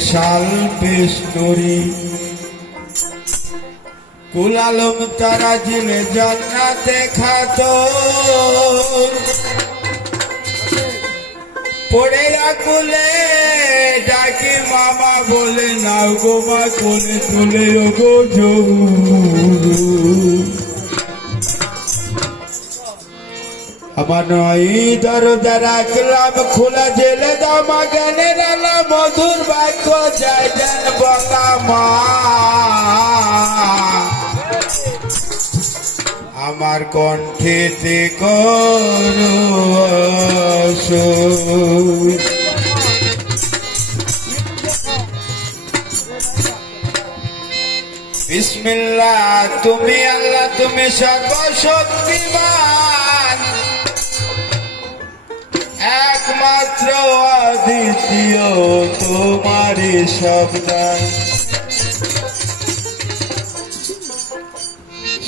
শাল পেশ কুলালম তারা জিলে জান্নাতে খাতো পড়ে আকুলে ডাকি মামা বলে, নাও গো মা কোলে তুলে গো আমার দরজা রাখলাম, খোলা জেলে দামা জ্ঞানের আলা মধুর বাক্য যেন বলা মা আমার কণ্ঠেতে করো। বিসমিল্লাহ, তুমি আল্লাহ, তুমি সর্বশক্তিমান একমাত্র শব্দান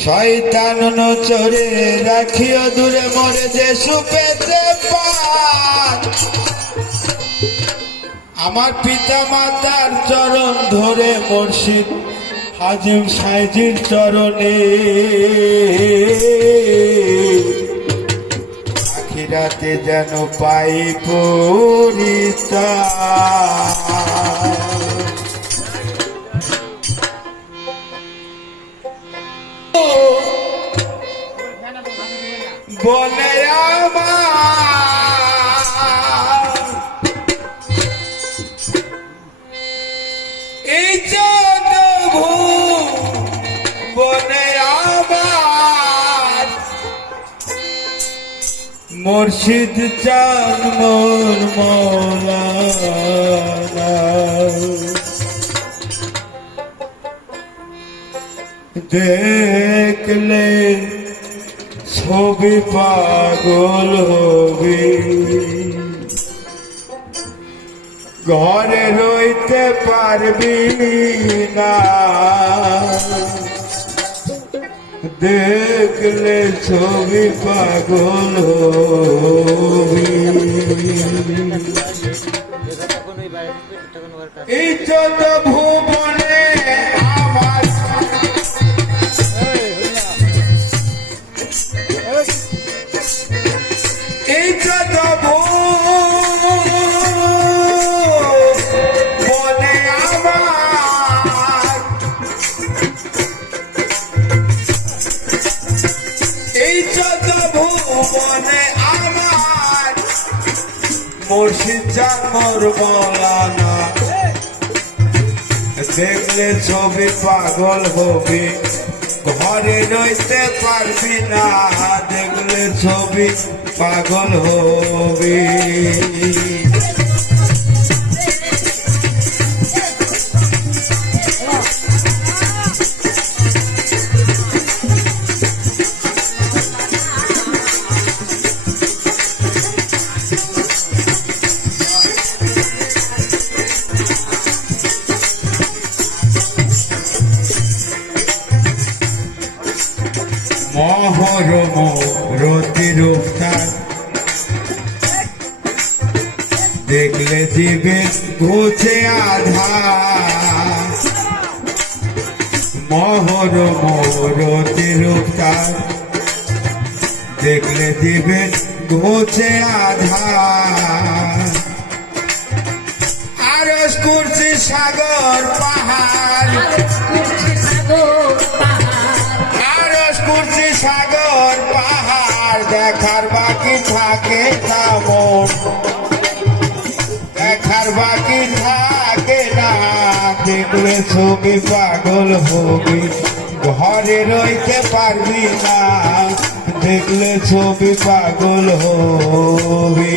শয়তান চরে রাখিও দূরে মরে যে সুপেতে আমার পিতা মাতার চরণ ধরে মুর্শিদ, হাজিম সাইজির চরণে। আখিরাতে যেন পাই পরিতা বলে আমার মুর্শিদ চান মোর মৌলানা। দেখলে ছবি পাগল হবি। ঘরে রইতে পারবি না। দেখলে ছবি পাগল এই চোদ্দ ভুবনে মুর্শিদ মোর মৌলানা দেখলে ছবি পাগল হবি। ঘরে রইতে পারবি না, দেখলে ছবি পাগল হবি। দেখলে দিবে ঘুচে আধা মহরম রতির উত্থান দেখলে দিবে ঘুচে আধা আরস কুর্সি সাগর পাহাড়। আরস কুর্সি সাগর পাহাড়। দেখার বাকি থাকে না মন। দেখার বাকি থাকে না। দেখলে ছবি পাগল হবি। ঘরে রইতে পারবি না। দেখলে ছবি পাগল হবি।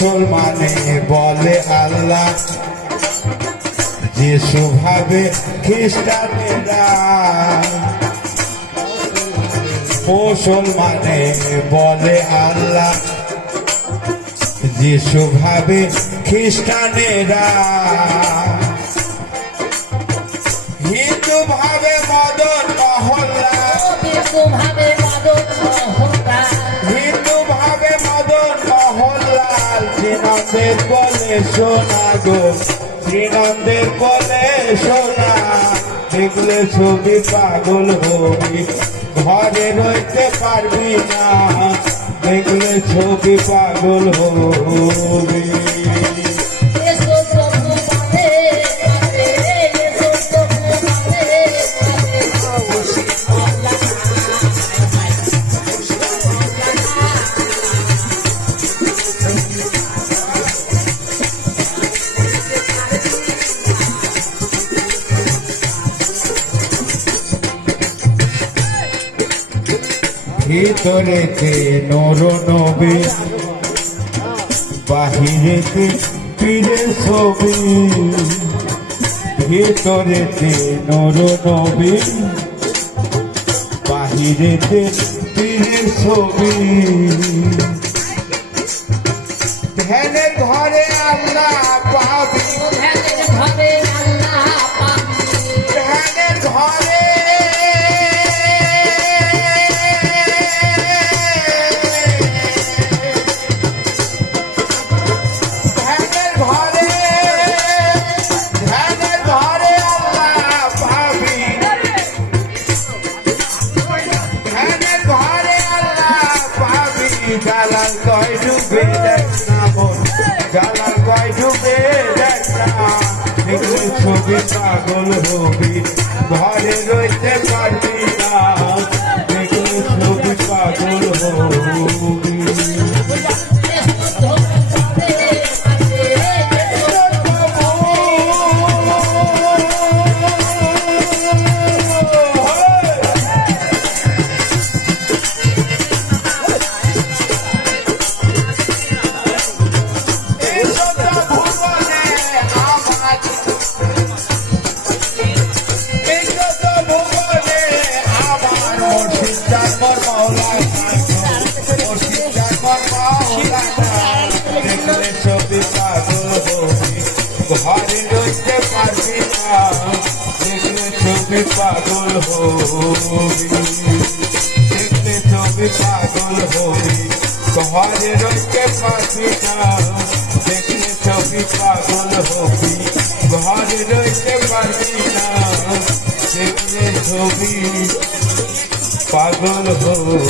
মুসলমানে বলে আল্লাহ যে সুভাবে খ্রিস্টানেরা। মুসলমানে বলে আল্লাহ যে সুভাবে খ্রিস্টানেরা। শ্রীনন্দের কলে সোনা গো। শ্রীনন্দের কলে সোনা দেখলে ছবি পাগল হবি। ঘরে রইতে পারবি না। দেখলে ছবি পাগল হবি। ভিতরেতে নর নবে বাহিরেতে পীরে ছবি। ভিতরেতে নর নবে বাহিরেতে পীরে ছবি। জালাল কয় ডুবে দেখ না মন? জালাল কয় ডুবে দেখ না ছবি পাগল হবি, ঘরে রইতে পারবি ছবি পাগল হবি ঘরে রইতে পারবি না দেখলে ছবি পাগল হবি দেখলে ছবি পাগল হবি ঘরে রইতে পারবি না দেখলে ছবি পাগল হবি ঘরে রইতে পারবি না দেখলে ছবি পাগল হবি